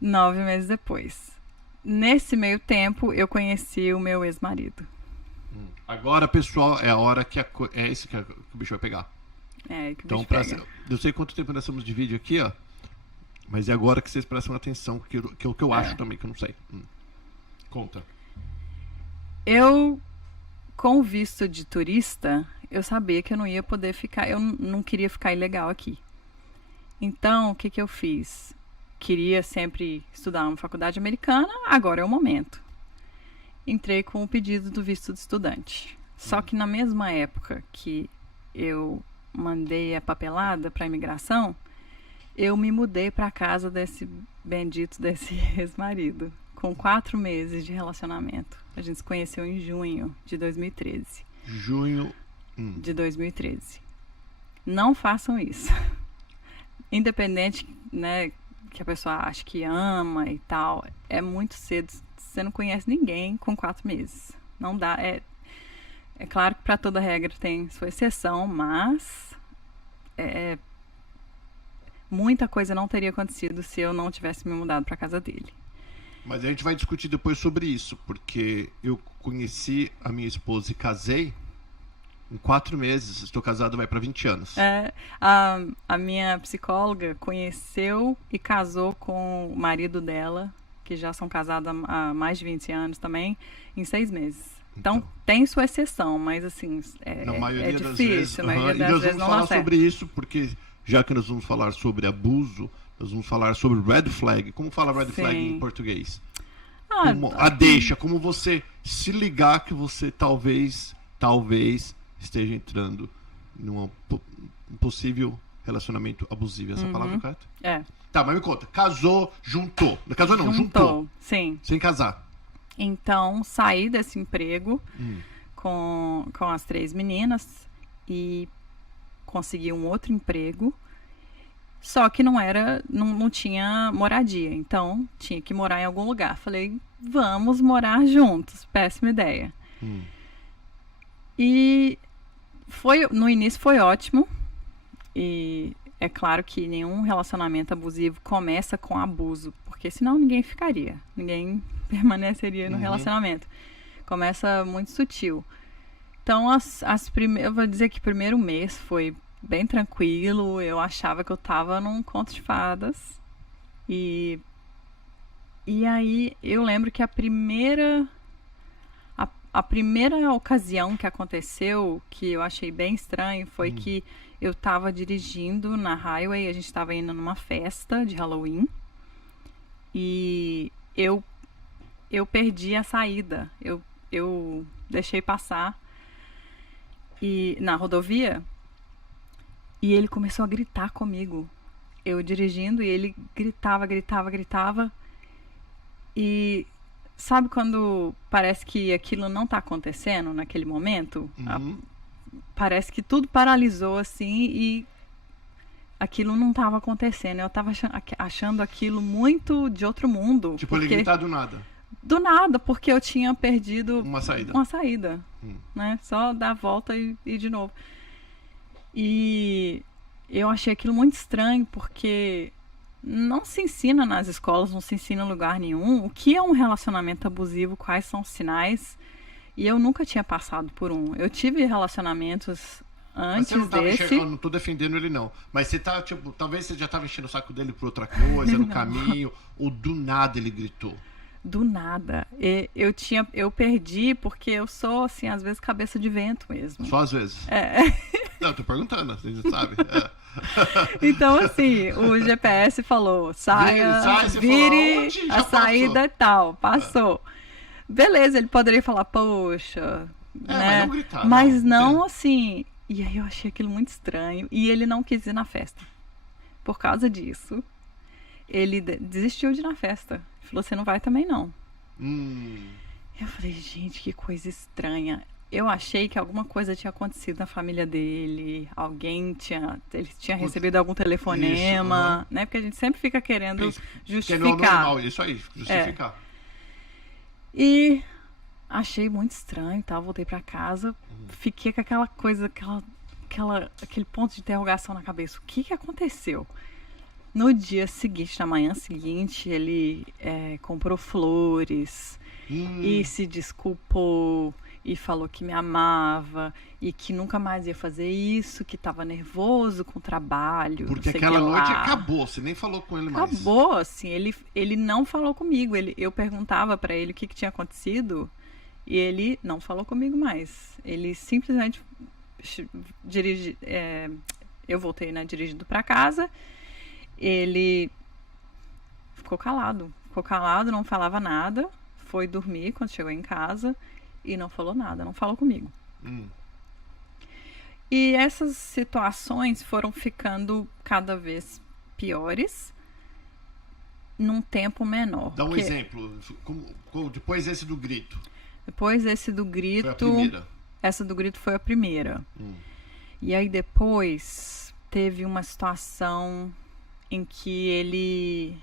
9 meses depois. Nesse meio tempo, eu conheci o meu ex-marido. Agora, pessoal, é a hora que é esse que o bicho vai pegar. É, que o Então, bicho pega. eu sei quanto tempo nós estamos de vídeo aqui, ó. Mas é agora que vocês prestam atenção, que eu acho também, que eu não sei. Conta. Eu, com o visto de turista, eu sabia que eu não ia poder ficar, eu não queria ficar ilegal aqui. Então, o que eu fiz? Queria sempre estudar numa faculdade americana, agora é o momento. Entrei com o pedido do visto de estudante. Só que na mesma época que eu mandei a papelada para a imigração, eu me mudei para casa desse bendito desse ex-marido, com 4 meses de relacionamento. A gente se conheceu em junho de 2013. Junho De 2013. Não façam isso. Independente, né, que a pessoa acha que ama e tal, é muito cedo. Você não conhece ninguém com 4 meses. Não dá. É claro que para toda regra tem sua exceção, mas muita coisa não teria acontecido se eu não tivesse me mudado para casa dele. Mas a gente vai discutir depois sobre isso, porque eu conheci a minha esposa e casei em 4 meses. Estou casado, vai para 20 anos. A minha psicóloga conheceu e casou com o marido dela, que já são casados há mais de 20 anos também, em 6 meses. Então tem sua exceção, mas assim, Na maioria das difícil. vezes, A maioria e das nós vezes vamos não falar dá certo. sobre isso, porque já que nós vamos falar sobre abuso, nós vamos falar sobre red flag. Como fala red flag em português? A deixa, como você se ligar que você talvez esteja entrando num possível relacionamento abusivo. Essa palavra é correta? É. Tá, mas me conta. Casou, juntou. Não casou não, juntou. Sim. Sem casar. Então, saí desse emprego com as 3 meninas e consegui um outro emprego. Só que não tinha moradia, então tinha que morar em algum lugar. Falei, vamos morar juntos. Péssima ideia. E no início foi ótimo. E é claro que nenhum relacionamento abusivo começa com abuso, porque senão ninguém ficaria, ninguém permaneceria no relacionamento. Começa muito sutil. Então, eu vou dizer que o primeiro mês foi bem tranquilo. Eu achava que eu tava num conto de fadas. E aí eu lembro que a primeira ocasião que aconteceu, que eu achei bem estranho, foi que eu tava dirigindo na highway, a gente tava indo numa festa de Halloween. E eu perdi a saída. Eu deixei passar na rodovia. E ele começou a gritar comigo. Eu dirigindo e ele gritava. E sabe quando parece que aquilo não tá acontecendo naquele momento? Parece que tudo paralisou assim e aquilo não tava acontecendo. Eu tava achando aquilo muito de outro mundo. Tipo, ele gritar do nada. Do nada, porque eu tinha perdido uma saída. Né? Só dar a volta e de novo. E eu achei aquilo muito estranho, porque não se ensina nas escolas, não se ensina em lugar nenhum o que é um relacionamento abusivo, quais são os sinais. E eu nunca tinha passado por um. Eu tive relacionamentos antes desse. Eu não tô defendendo ele não, mas você tá, tipo, talvez você já tava enchendo o saco dele por outra coisa, no caminho, ou do nada ele gritou. Do nada. Eu perdi porque eu sou, assim, às vezes cabeça de vento mesmo. Só às vezes? Não, eu tô perguntando, você já sabe. Então, assim, o GPS falou, vire a saída e tal. Passou. Beleza, ele poderia falar, poxa, né? Mas não gritar. Mas não assim. E aí eu achei aquilo muito estranho. E ele não quis ir na festa. Por causa disso, ele desistiu de ir na festa. Falou, você não vai também não. Eu falei, gente, que coisa estranha. Eu achei que alguma coisa tinha acontecido na família dele. Ele tinha recebido algum telefonema, né? Porque a gente sempre fica querendo justificar. Que é normal, isso aí, justificar. E achei muito estranho, tá? Voltei pra casa, fiquei com aquela coisa, aquele ponto de interrogação na cabeça. O que aconteceu? No dia seguinte, na manhã seguinte, ele comprou flores e se desculpou e falou que me amava e que nunca mais ia fazer isso, que estava nervoso com o trabalho. Porque aquela noite acabou, você nem falou com ele mais. Acabou, assim, ele não falou comigo. Eu perguntava para ele o que tinha acontecido e ele não falou comigo mais. Ele simplesmente eu voltei, né, dirigindo para casa. Ele ficou calado, não falava nada, foi dormir quando chegou em casa e não falou nada, não falou comigo. E essas situações foram ficando cada vez piores num tempo menor. Dá um exemplo, depois desse do grito. Depois desse do grito... Foi a primeira. Essa do grito foi a primeira. E aí depois teve uma situação em que ele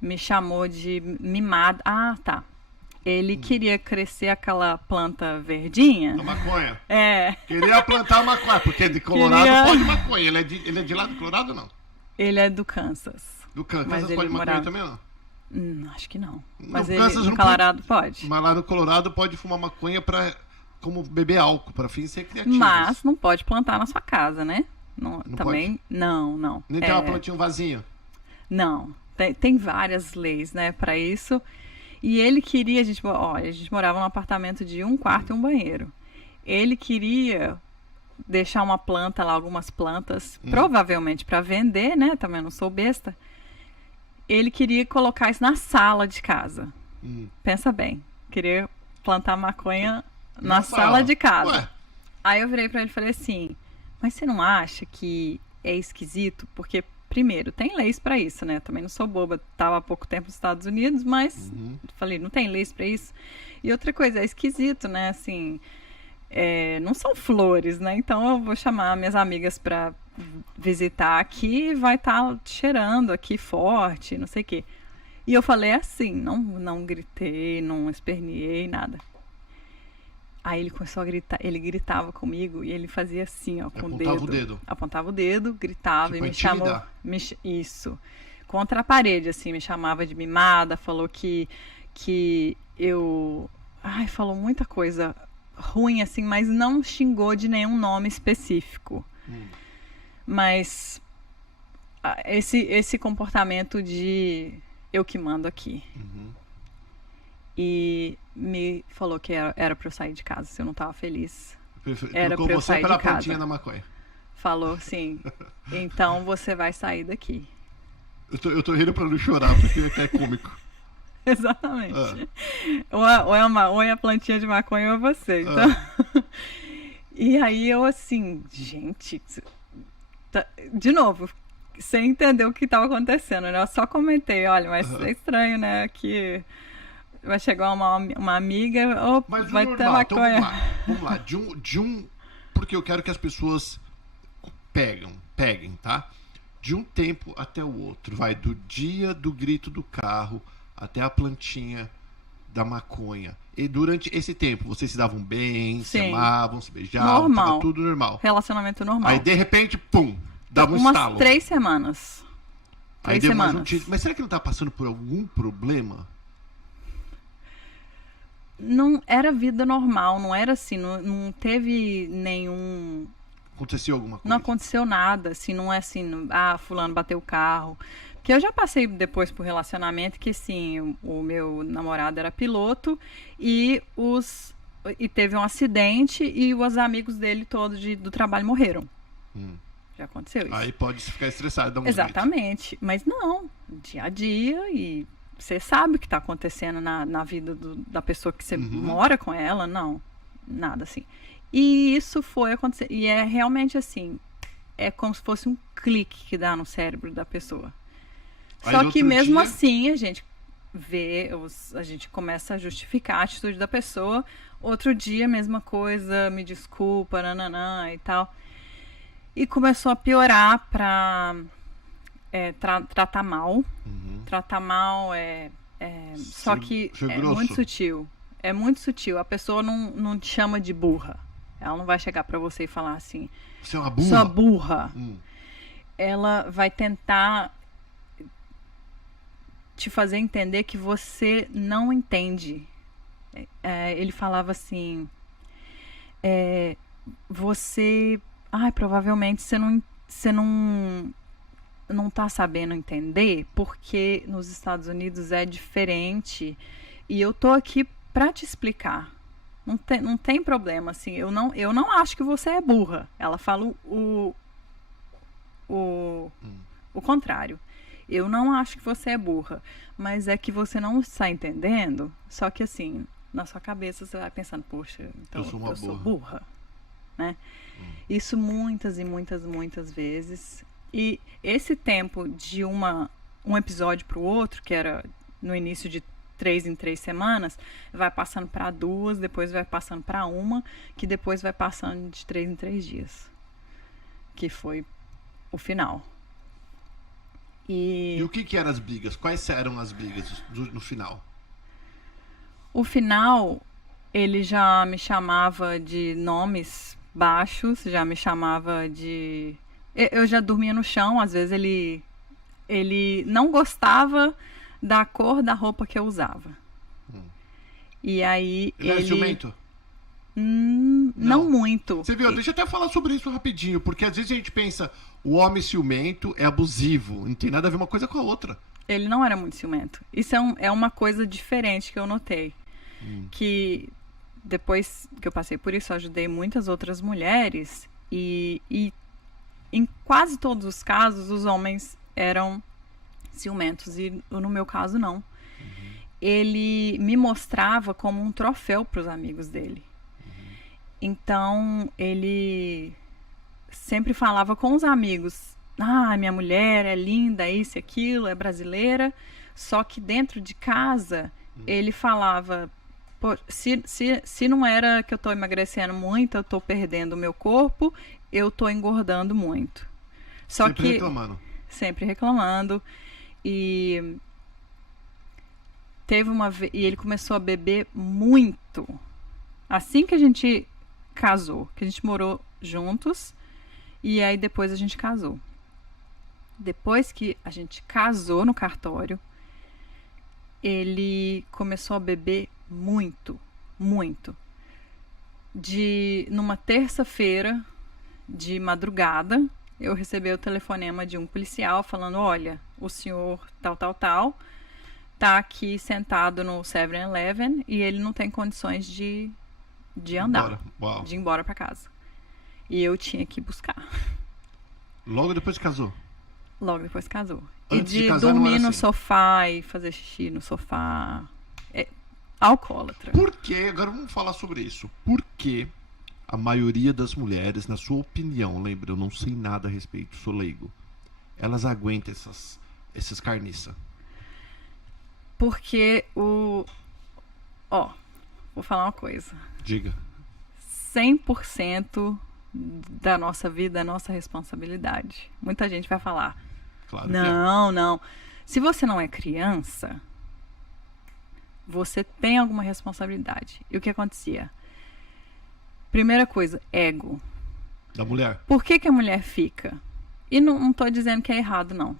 me chamou de mimada. Ah, tá. Ele queria crescer aquela planta verdinha. A maconha? É. Queria plantar a maconha, porque de Colorado pode maconha. Ele é de lá do Colorado ou não? Ele é do Kansas. Do Kansas. Kansas pode maconha também ou não? Acho que não. Mas no Colorado pode. Mas lá no Colorado pode fumar maconha como beber álcool, para fins recreativos. Mas não pode plantar na sua casa, né? Não também pode? Não. Nem tem uma plantinha, um vasinho? Não. Tem várias leis, né, para isso. E ele queria, a gente morava num apartamento de 1 quarto e 1 banheiro. Ele queria deixar uma planta lá, algumas plantas, provavelmente para vender, né? Também não sou besta. Ele queria colocar isso na sala de casa. Pensa bem. Queria plantar maconha na sala de casa. Ué. Aí eu virei pra ele e falei assim, mas você não acha que é esquisito? Porque, primeiro, tem leis pra isso, né? Também não sou boba, tava há pouco tempo nos Estados Unidos, mas falei, não tem leis pra isso? E outra coisa, é esquisito, né? Assim, não são flores, né? Então eu vou chamar minhas amigas pra visitar aqui e vai estar cheirando aqui forte, não sei o quê. E eu falei assim, não gritei, não esperneei, nada. Aí ele começou a gritar, ele gritava comigo e ele fazia assim, ó, com o dedo. Apontava o dedo. Apontava o dedo, gritava tipo, e me chamou. Isso. Contra a parede, assim, me chamava de mimada, falou que eu. Ai, falou muita coisa ruim, assim, mas não xingou de nenhum nome específico. Mas esse comportamento de eu que mando aqui. E me falou que era pra eu sair de casa se eu não tava feliz. Era pra eu sair de casa. Plantinha da maconha. Falou assim, então você vai sair daqui. Eu tô rindo pra não chorar, porque até é cômico. Exatamente. Ou é a plantinha de maconha ou é você. Então... E aí eu assim, gente... De novo, sem entender o que estava acontecendo, né? Eu só comentei, olha, mas é estranho, né? Que... Vai chegar uma amiga, mas vai normal, ter maconha. Então vamos lá. Porque eu quero que as pessoas peguem, tá? De um tempo até o outro. Vai do dia do grito do carro até a plantinha da maconha. E durante esse tempo, vocês se davam bem, se amavam, se beijavam, normal. Tudo normal. Relacionamento normal. Aí, de repente, pum, dava um estalo. Umas 3 semanas. Aí deu mais um tiro. Mas será que não tá passando por algum problema? Não era vida normal, não era assim, não teve nenhum... Aconteceu alguma coisa? Não aconteceu nada, assim, não é assim, fulano bateu o carro. Porque eu já passei depois por relacionamento que, assim, o meu namorado era piloto e teve um acidente e os amigos dele todos do trabalho morreram. Já aconteceu isso. Aí pode ficar estressado, dar um Exatamente, mas não, dia a dia e... Você sabe o que está acontecendo na vida da pessoa que você mora com ela? Não, nada assim. E isso foi acontecer. E é realmente assim, é como se fosse um clique que dá no cérebro da pessoa. Aí, só que mesmo assim a gente a gente começa a justificar a atitude da pessoa. Outro dia, mesma coisa, me desculpa, nananã e tal. E começou a piorar para... tratar mal. Tratar mal só que é muito sutil. É muito sutil. A pessoa não te chama de burra. Ela não vai chegar pra você e falar assim... Você é uma burra? Sua burra. ela vai tentar te fazer entender que você não entende. Ele falava assim, você, provavelmente você não tá sabendo entender, porque nos Estados Unidos é diferente e eu tô aqui para te explicar. Não tem problema, assim, eu não acho que você é burra. Ela fala o contrário. Eu não acho que você é burra, mas é que você não está entendendo. Só que assim, na sua cabeça você vai pensando, poxa, então eu sou burra, né? Isso muitas e muitas, muitas vezes. E esse tempo de um episódio para o outro, que era no início de 3 em 3 semanas, vai passando para 2, depois vai passando para 1, que depois vai passando de 3 em 3 dias. Que foi o final. E o que eram as brigas? Quais eram as brigas no final? O final, ele já me chamava de nomes baixos, já me chamava de... Eu já dormia no chão, às vezes ele não gostava da cor da roupa que eu usava. E aí ele era ciumento? Não muito. Você viu, deixa eu até falar sobre isso rapidinho, porque às vezes a gente pensa, o homem ciumento é abusivo, não tem nada a ver uma coisa com a outra. Ele não era muito ciumento. Isso é uma coisa diferente que eu notei. Que depois que eu passei por isso, eu ajudei muitas outras mulheres e em quase todos os casos, os homens eram ciumentos e no meu caso não. Ele me mostrava como um troféu para os amigos dele. Então, ele sempre falava com os amigos, minha mulher é linda, isso e aquilo, é brasileira. Só que dentro de casa, ele falava, se não era que eu estou emagrecendo muito, eu estou perdendo o meu corpo, eu estou engordando muito. Sempre reclamando. E teve uma vez, e ele começou a beber muito. Assim que a gente casou, que a gente morou juntos, e aí depois a gente casou. Depois que a gente casou no cartório, ele começou a beber muito, muito. Numa terça-feira de madrugada, eu recebi o telefonema de um policial falando, olha, o senhor tal, tá aqui sentado no 7-Eleven e ele não tem condições de andar, de ir embora pra casa. E eu tinha que buscar. Logo depois que casou? Logo depois que casou. Antes e de casar, dormir no sofá e fazer xixi no sofá. Alcoólatra. Por que? Agora vamos falar sobre isso. Por que a maioria das mulheres, na sua opinião, lembra, eu não sei nada a respeito, sou leigo, elas aguentam essas carniças? Porque vou falar uma coisa. Diga. 100% da nossa vida é nossa responsabilidade. Muita gente vai falar, claro não. Se você não é criança, você tem alguma responsabilidade. E o que acontecia? Primeira coisa, ego. Da mulher. Por que a mulher fica? E não tô dizendo que é errado, não.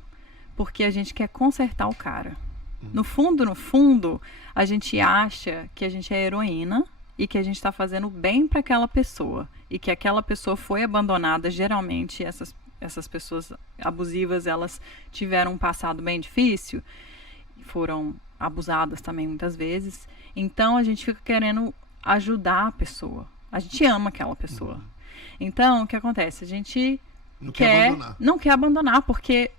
Porque a gente quer consertar o cara. No fundo, a gente acha que a gente é heroína e que a gente está fazendo bem para aquela pessoa. E que aquela pessoa foi abandonada. Geralmente, essas pessoas abusivas, elas tiveram um passado bem difícil. Foram abusadas também muitas vezes. Então, a gente fica querendo ajudar a pessoa. A gente ama aquela pessoa. Então, o que acontece? A gente não quer abandonar, porque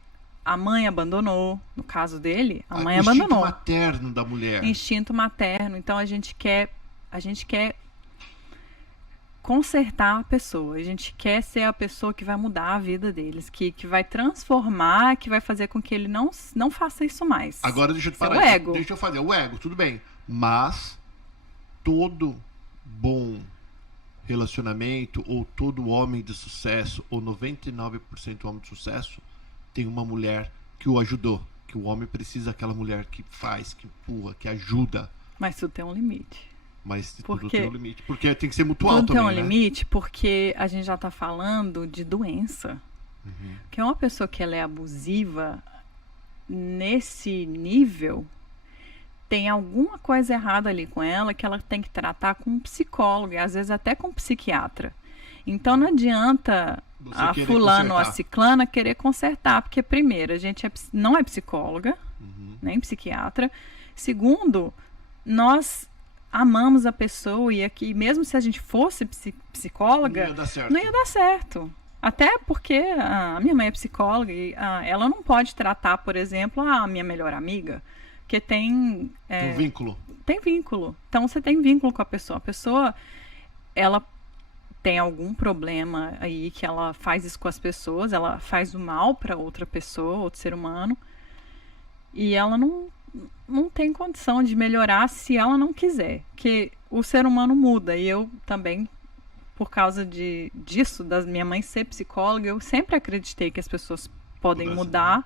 a mãe abandonou. No caso dele, a mãe abandonou. Instinto materno da mulher. Instinto materno. Então, a gente quer consertar a pessoa. A gente quer ser a pessoa que vai mudar a vida deles, que vai transformar, que vai fazer com que ele não faça isso mais. Agora deixa eu te parar. O ego. Deixa eu fazer. O ego, tudo bem. Mas todo bom relacionamento, ou todo homem de sucesso, ou 99% homem de sucesso, tem uma mulher que o ajudou. Que o homem precisa daquela mulher que faz, que empurra, que ajuda. Mas tudo tem um limite. Mas tudo tem um limite. Porque tem que ser mutual também, tem um limite porque a gente já está falando de doença. Porque uma pessoa que ela é abusiva nesse nível, tem alguma coisa errada ali com ela que ela tem que tratar com um psicólogo e às vezes até com um psiquiatra. Então não adianta a fulano ou a ciclana querer consertar, porque primeiro, a gente não é psicóloga, nem psiquiatra. Segundo, nós amamos a pessoa e aqui, mesmo se a gente fosse psicóloga, não ia dar certo. Até porque a minha mãe é psicóloga e ela não pode tratar, por exemplo, a minha melhor amiga, porque tem... um vínculo. Tem vínculo. Então, você tem vínculo com a pessoa. A pessoa, ela tem algum problema aí que ela faz isso com as pessoas, ela faz o mal para outra pessoa, outro ser humano, e ela não tem condição de melhorar se ela não quiser. Porque o ser humano muda, e eu também... Por causa disso, da minha mãe ser psicóloga, eu sempre acreditei que as pessoas podem mudar.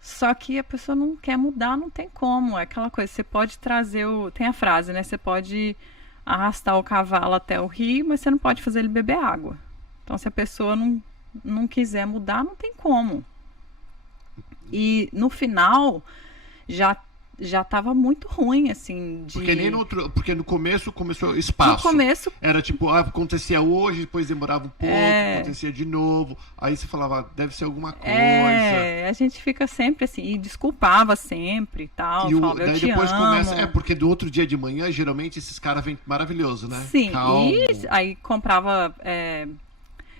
Só que a pessoa não quer mudar, não tem como. É aquela coisa, você pode trazer tem a frase, né? Você pode arrastar o cavalo até o rio, mas você não pode fazer ele beber água. Então, se a pessoa não quiser mudar, não tem como. E no final, já estava muito ruim, assim, Porque no começo começou espaço. No começo... Era tipo, acontecia hoje, depois demorava um pouco, acontecia de novo. Aí você falava, deve ser alguma coisa. A gente fica sempre assim, e desculpava sempre e tal. Falava, daí depois começa... porque do outro dia de manhã, geralmente, esses caras vêm maravilhoso, né? Sim, e aí comprava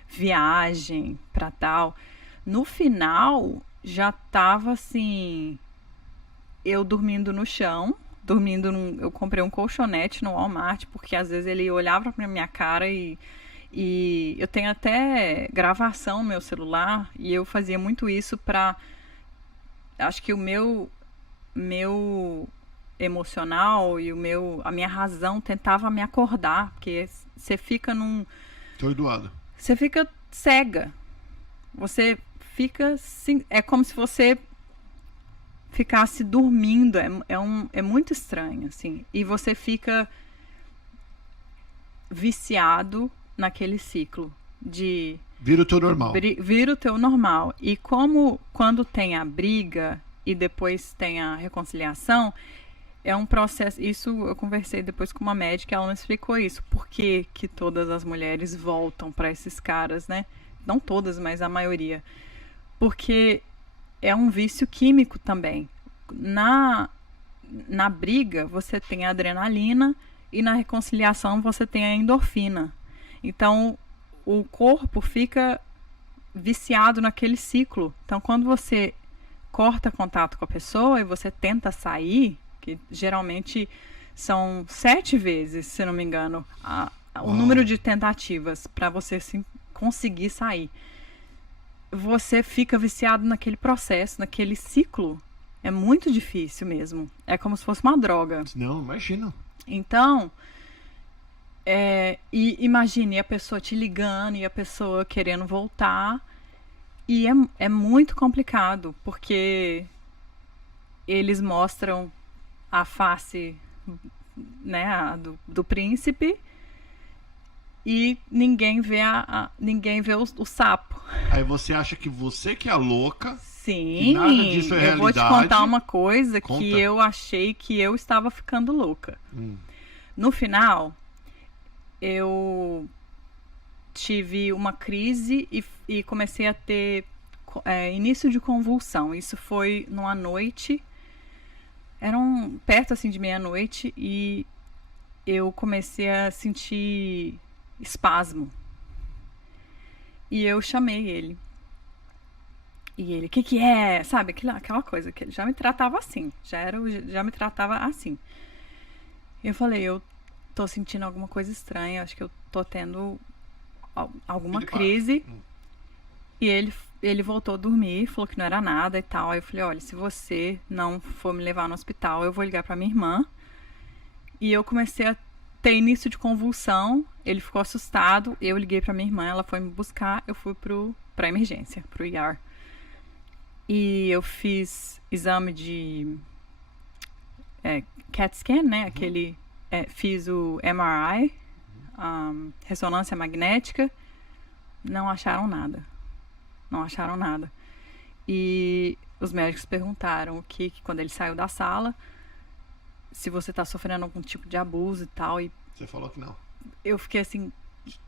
viagem pra tal. No final, já tava assim... Eu dormindo no chão, eu comprei um colchonete no Walmart, porque às vezes ele olhava pra minha cara e eu tenho até gravação no meu celular, e eu fazia muito isso acho que o meu emocional e a minha razão tentava me acordar, porque você fica Tordoado. Você fica cega. Você fica... É como se você... ficasse dormindo, é muito estranho, assim, e você fica viciado naquele ciclo de... Vira o teu normal. Vira o teu normal. E como quando tem a briga e depois tem a reconciliação, é um processo... Isso eu conversei depois com uma médica, ela me explicou isso. Por que todas as mulheres voltam para esses caras, né? Não todas, mas a maioria. Porque... é um vício químico também. Na briga, você tem a adrenalina e na reconciliação você tem a endorfina. Então, o corpo fica viciado naquele ciclo. Então, quando você corta contato com a pessoa e você tenta sair, que geralmente são 7 vezes, se não me engano, o número de tentativas para você conseguir sair. Você fica viciado naquele processo, naquele ciclo. É muito difícil mesmo. É como se fosse uma droga. Não, imagino. Então, e imagine a pessoa te ligando e a pessoa querendo voltar. E é muito complicado, porque eles mostram a face, né, do príncipe, e ninguém vê o sapo. Aí você acha que você que é a louca. Sim, que nada disso é realidade. Eu vou te contar uma coisa. Que eu achei que eu estava ficando louca. No final, eu tive uma crise e comecei a ter início de convulsão. Isso foi numa noite, eram perto assim de meia-noite, e eu comecei a sentir espasmo. E eu chamei ele. E ele, o que é? Sabe, aquela coisa que ele já me tratava assim. Já me tratava assim. Eu falei, eu tô sentindo alguma coisa estranha, acho que eu tô tendo alguma crise. E ele voltou a dormir, falou que não era nada e tal. Aí eu falei, olha, se você não for me levar no hospital, eu vou ligar pra minha irmã. E eu comecei a ter início de convulsão. Ele ficou assustado, eu liguei pra minha irmã, ela foi me buscar, eu fui pra emergência, pro ER. E eu fiz exame de CAT scan, né? Fiz o MRI, ressonância magnética. Não acharam nada. não acharam nada. E os médicos perguntaram quando ele saiu da sala, se você tá sofrendo algum tipo de abuso e tal. E você falou que não. Eu fiquei assim...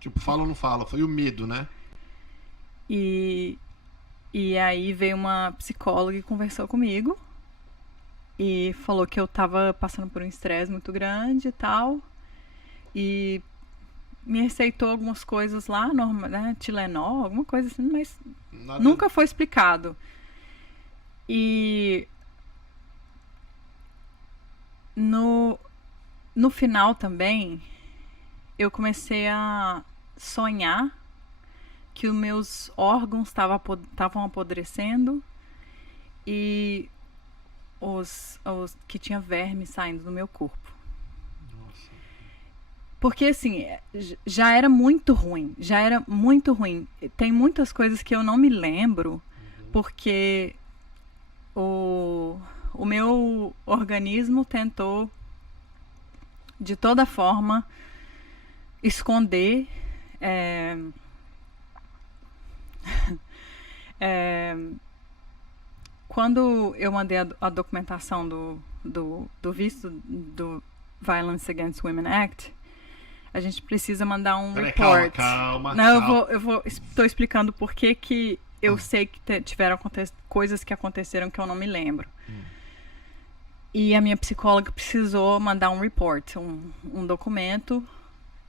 Tipo, fala ou não fala? Foi o medo, né? E aí veio uma psicóloga e conversou comigo. E falou que eu tava passando por um estresse muito grande e tal. E me receitou algumas coisas lá, né? Tilenol, alguma coisa assim, mas nunca foi explicado. E no final também, eu comecei a sonhar que os meus órgãos estavam apodrecendo e que tinha verme saindo do meu corpo. Nossa. Porque, assim, já era muito ruim. Tem muitas coisas que eu não me lembro, porque o meu organismo tentou, de toda forma, esconder quando eu mandei a documentação do visto do Violence Against Women Act, a gente precisa mandar um report. Calma. Não, estou explicando por que eu sei que tiveram coisas que aconteceram que eu não me lembro. E a minha psicóloga precisou mandar um report, um documento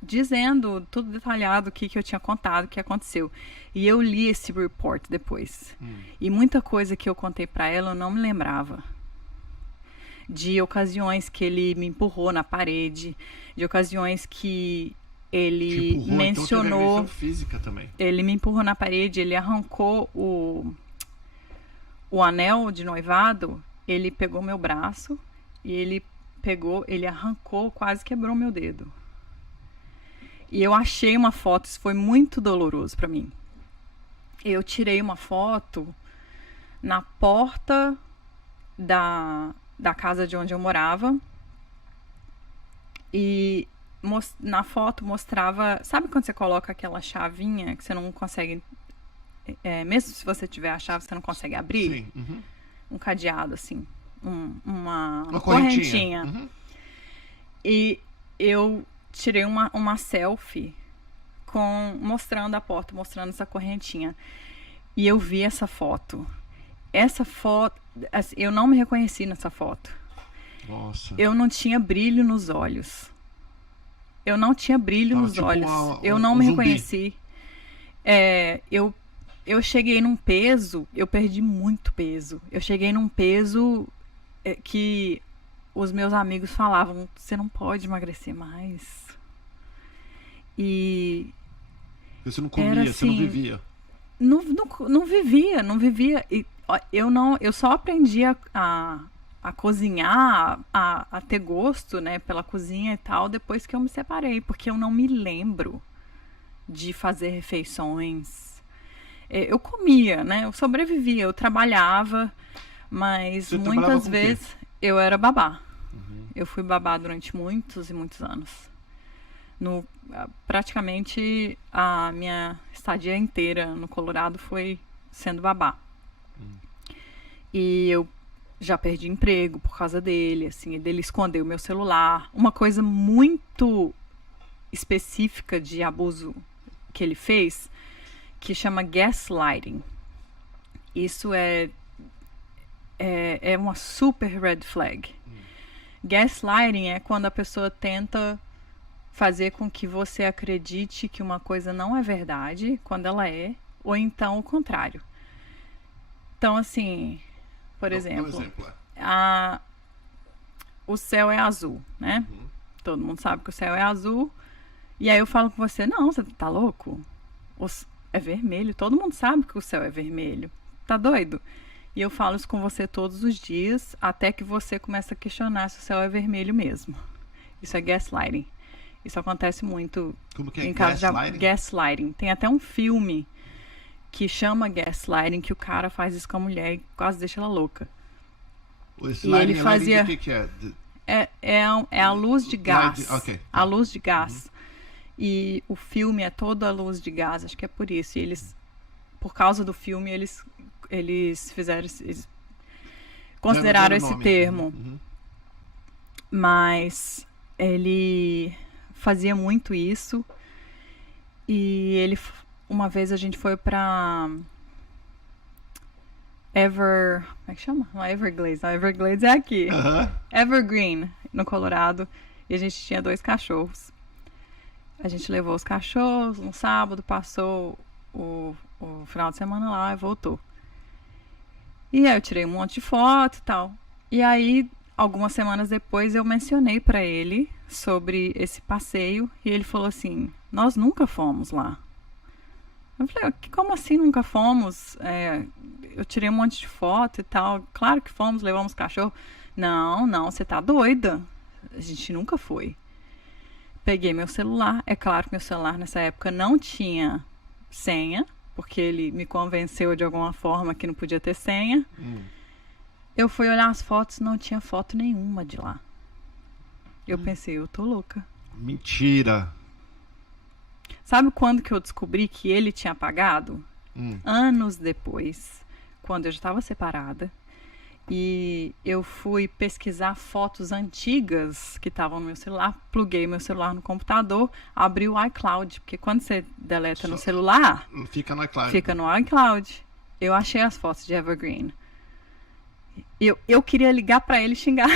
dizendo tudo detalhado o que eu tinha contado, o que aconteceu. E eu li esse report depois. E muita coisa que eu contei pra ela eu não me lembrava. De ocasiões que ele me empurrou na parede, de ocasiões que ele mencionou... Então física também. Ele me empurrou na parede, ele arrancou o anel de noivado, ele pegou meu braço e ele arrancou, quase quebrou meu dedo. E eu achei uma foto, isso foi muito doloroso pra mim. Eu tirei uma foto na porta da casa de onde eu morava. E na foto mostrava... Sabe quando você coloca aquela chavinha que você não consegue... mesmo se você tiver a chave, você não consegue abrir? Sim. Uhum. Um cadeado, assim. Uma correntinha. Uhum. E eu tirei uma selfie mostrando a porta, mostrando essa correntinha. E eu vi essa foto. Essa foto... Assim, eu não me reconheci nessa foto. Nossa. Eu não tinha brilho nos olhos. Eu não tinha brilho nos olhos. Eu não me reconheci. Eu cheguei num peso... Eu perdi muito peso. Eu cheguei num peso que os meus amigos falavam, você não pode emagrecer mais. E... Você não comia, assim, você não vivia. Não vivia. E eu só aprendi a cozinhar, a ter gosto, né, pela cozinha e tal, depois que eu me separei, porque eu não me lembro de fazer refeições. Eu comia, né, eu sobrevivia, eu trabalhava, mas você muitas vezes eu era babá. Uhum. Eu fui babá durante muitos e muitos anos. Praticamente a minha estadia inteira no Colorado foi sendo babá. E eu já perdi emprego por causa dele, assim, dele esconder o meu celular. Uma coisa muito específica de abuso que ele fez, que chama gaslighting. Isso é uma super red flag. Gaslighting é quando a pessoa tenta fazer com que você acredite que uma coisa não é verdade quando ela é, ou então o contrário. Então, assim, por exemplo, o céu é azul, né? Uhum. Todo mundo sabe que o céu é azul. E aí eu falo com você, não, você tá louco? É vermelho, todo mundo sabe que o céu é vermelho. Tá doido? E eu falo isso com você todos os dias, até que você começa a questionar se o céu é vermelho mesmo. Isso é gaslighting. Isso acontece muito. Como que é? Em caso de gaslighting. Tem até um filme que chama gaslighting, que o cara faz isso com a mulher e quase deixa ela louca. E ele fazia... O que é? É a luz de gás. Okay. A luz de gás. Uhum. E o filme é todo a luz de gás, acho que é por isso. E por causa do filme, eles fizeram... Eles consideraram esse termo. Uhum. Mas ele fazia muito isso. E uma vez a gente foi pra... como é que chama? Não é Everglades. Não, Everglades é aqui. Uhum. Evergreen, no Colorado. E a gente tinha 2 cachorros. A gente levou os cachorros no sábado, passou o final de semana lá e voltou. E aí eu tirei um monte de foto e tal. E aí, algumas semanas depois, eu mencionei pra ele sobre esse passeio. E ele falou assim, nós nunca fomos lá. Eu falei, como assim nunca fomos? Eu tirei um monte de foto e tal. Claro que fomos, levamos cachorro. Não, você tá doida. A gente nunca foi. Peguei meu celular. É claro que meu celular nessa época não tinha senha, porque ele me convenceu de alguma forma que não podia ter senha. Eu fui olhar as fotos, não tinha foto nenhuma de lá. Eu pensei, eu tô louca. Mentira! Sabe quando que eu descobri que ele tinha apagado? Anos depois, quando eu já estava separada. E eu fui pesquisar fotos antigas que estavam no meu celular, pluguei meu celular no computador, abri o iCloud, porque quando você deleta no celular, fica no iCloud. Fica no iCloud. Eu achei as fotos de Evergreen. Eu queria ligar pra ele e xingar.